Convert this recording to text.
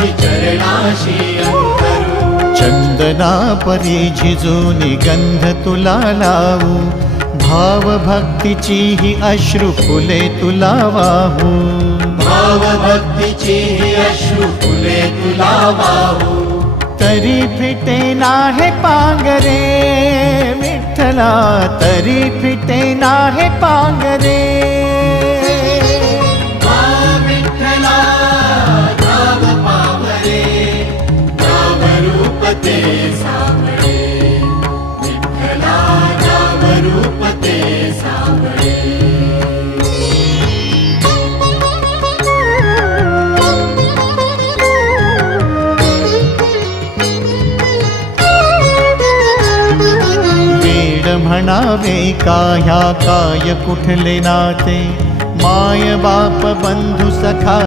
माझी चरणाशी अंतरू। चंदना परी झिजूनी गंध तुला लावू, भाव भक्तीची ही अश्रु फुले तुला वाहू। भाव भक्तीची ही अश्रु फुले तुला वाहू। तरी फिटे नाहे पांगरे विठ्ठला, तरी फिटे नाहे पांगरे। विठ्ठला नाम पावरे, नाम रूप ते सावळे। विठ्ठला नाम रूप ते सावळे। म्हणावे काह्या काय कुठले नाते, माय बाप बंधू सखा